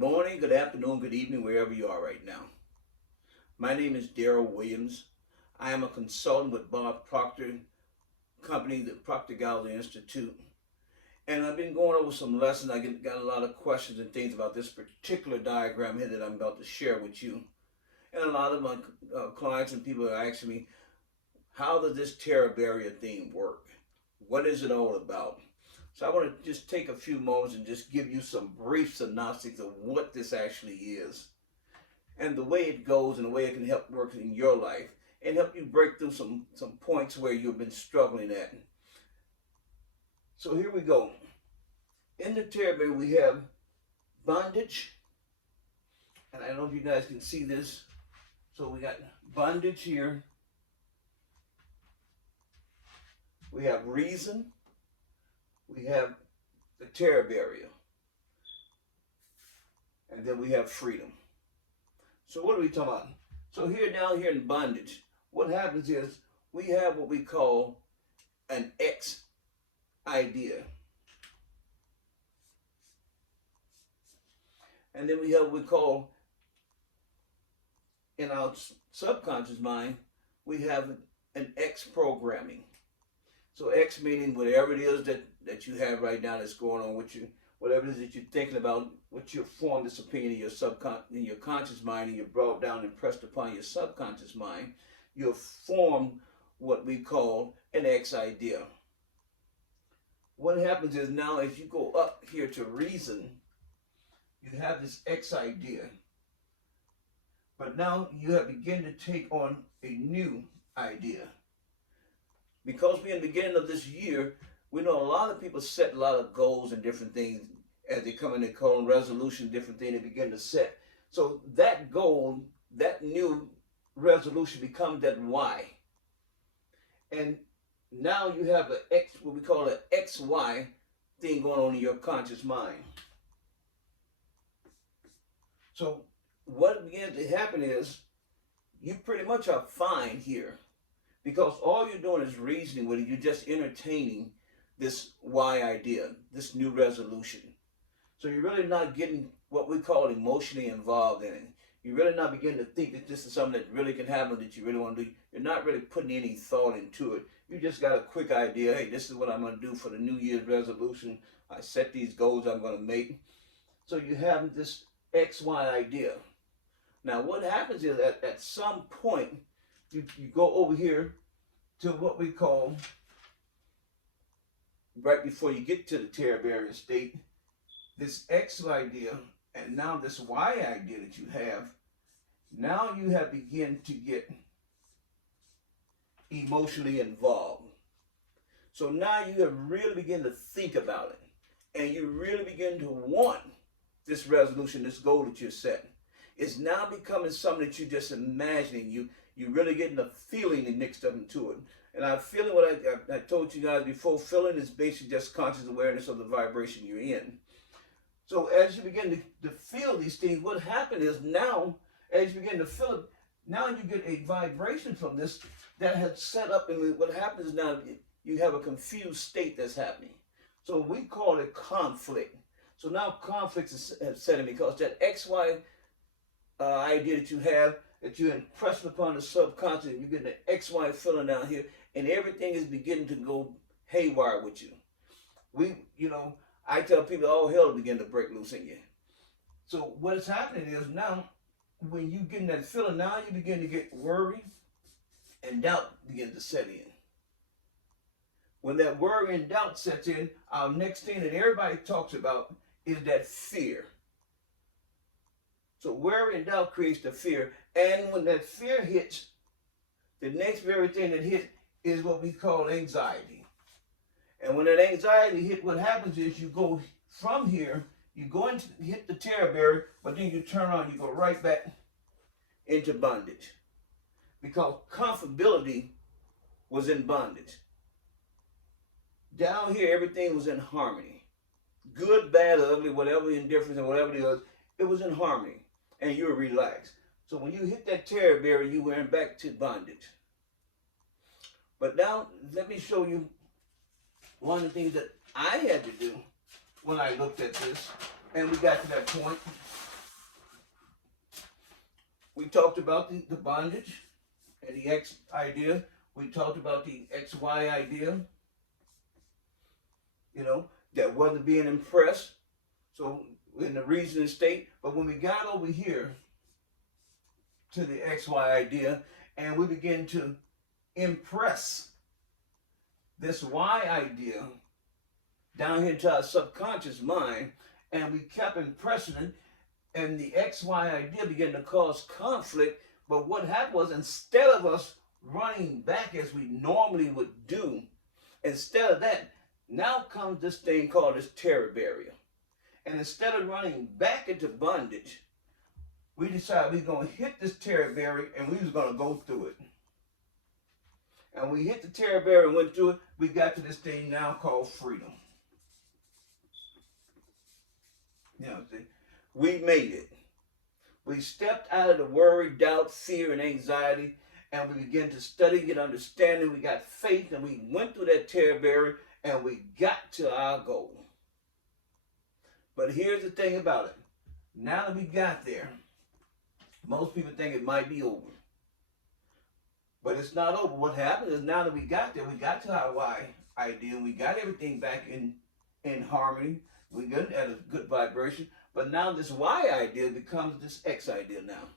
morning, good afternoon, good evening, wherever you are right now. My name is Daryl Williams. I am a consultant with Bob Proctor company, the Proctor Gallery Institute. And I've been going over some lessons. I got a lot of questions and things about this particular diagram here that I'm about to share with you. And a lot of my clients and people are asking me, how does this terror barrier thing work? What is it all about? So I want to just take a few moments and just give you some brief synopsis of what this actually is and the way it goes and the way it can help work in your life and help you break through some points where you've been struggling at. So here we go. In the terror barrier we have bondage, and I don't know if you guys can see this. So we got bondage here. We have reason. We have the terror barrier. And then we have freedom. So what are we talking about? So here, down here in bondage, what happens is we have what we call an X idea. And then we have what we call, in our subconscious mind, we have an X programming. So X meaning whatever it is that you have right now that's going on with you, whatever it is that you're thinking about, what you formed this opinion in your conscious mind, and you brought down and pressed upon your subconscious mind, you'll form what we call an X idea. What happens is now as you go up here to reason, you have this X idea. But now you have begun to take on a new idea. Because we're in the beginning of this year, we know a lot of people set a lot of goals and different things as they come in, they call them resolution, different things they begin to set. So that goal, that new resolution becomes that Y. And now you have a X, what we call an XY thing going on in your conscious mind. So what begins to happen is you pretty much are fine here. Because all you're doing is reasoning with it. You're just entertaining this Y idea, this new resolution. So you're really not getting what we call emotionally involved in it. You're really not beginning to think that this is something that really can happen, that you really want to do. You're not really putting any thought into it. You just got a quick idea. Hey, this is what I'm going to do for the New Year's resolution. I set these goals I'm going to make. So you have this XY idea. Now what happens is at some point, you go over here to what we call, right before you get to the terror barrier state, this X idea, and now this Y idea that you have, now you have begun to get emotionally involved. So now you have really begin to think about it, and you really begin to want this resolution, this goal that you're setting. It's now becoming something that you're just imagining. You're really getting a feeling mixed up into it. And I'm feeling what I told you guys before. Feeling is basically just conscious awareness of the vibration you're in. So as you begin to feel these things, what happens is now, as you begin to feel it, now you get a vibration from this that has set up. And what happens is now you have a confused state that's happening. So we call it conflict. So now conflict is set in because that XY idea that you have, that you're impressing upon the subconscious, you're getting an XY feeling down here, and everything is beginning to go haywire with you. I tell people all hell begin to break loose in you. So what is happening is now, when you get that feeling, now you begin to get worry and doubt begin to set in. When that worry and doubt sets in, our next thing that everybody talks about is that fear. So worry and doubt creates the fear. And when that fear hits, the next very thing that hits is what we call anxiety. And when that anxiety hits, what happens is you go from here, you go into hit the terror barrier, but then you turn on, you go right back into bondage. Because comfortability was in bondage. Down here, everything was in harmony. Good, bad, ugly, whatever, indifference, and whatever it was, it was in harmony. And you were relaxed. So when you hit that terror barrier, you went back to bondage. But now, let me show you one of the things that I had to do when I looked at this, and we got to that point. We talked about the bondage and the X idea. We talked about the XY idea, that wasn't being impressed. So in the reasoning state, but when we got over here to the XY idea and we begin to impress this Y idea down here to our subconscious mind, and we kept impressing it, and the XY idea began to cause conflict. But what happened was, instead of us running back as we normally would do, instead of that, now comes this thing called this terror barrier. And instead of running back into bondage, we decided we're going to hit this terror barrier and we was going to go through it. And we hit the terror barrier and went through it. We got to this thing now called freedom. See, we made it. We stepped out of the worry, doubt, fear, and anxiety, and we began to study, get understanding. We got faith, and we went through that terror barrier, and we got to our goal. But here's the thing about it. Now that we got there, most people think it might be over. But it's not over. What happened is, now that we got there, we got to our Y idea, and we got everything back in harmony. We got at a good vibration. But now this Y idea becomes this X idea now.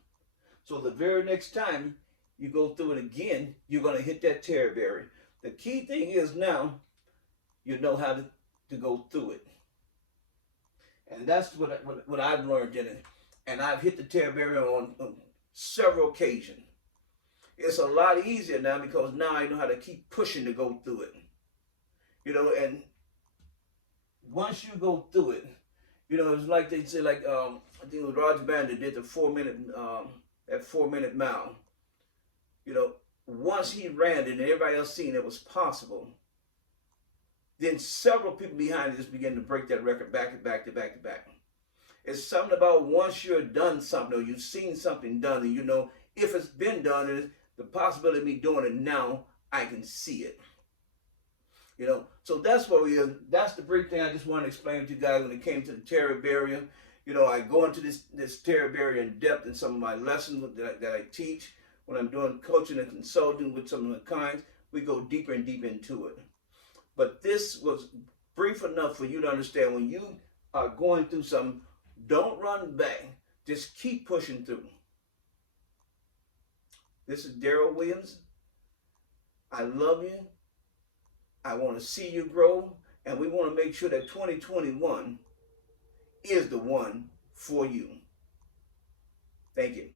So the very next time you go through it again, you're going to hit that terror barrier. The key thing is, now you know how to go through it. And that's what I've learned in it. And I've hit the terror barrier on several occasions. It's a lot easier now because now I know how to keep pushing to go through it. And once you go through it, it's like they say, I think it was Roger Bannister did the 4-minute mile. Once he ran it and everybody else seen it was possible, then several people behind it just began to break that record back to back to back to back. It's something about once you're done something, or you've seen something done, and if it's been done, and the possibility of me doing it now, I can see it. So that's what we are. That's the brief thing I just want to explain to you guys when it came to the terror barrier. I go into this terror barrier in depth in some of my lessons that I teach when I'm doing coaching and consulting with some of the clients. We go deeper and deeper into it. But this was brief enough for you to understand, when you are going through something, don't run back. Just keep pushing through. This is Daryl Williams. I love you. I want to see you grow, and we want to make sure that 2021 is the one for you. Thank you.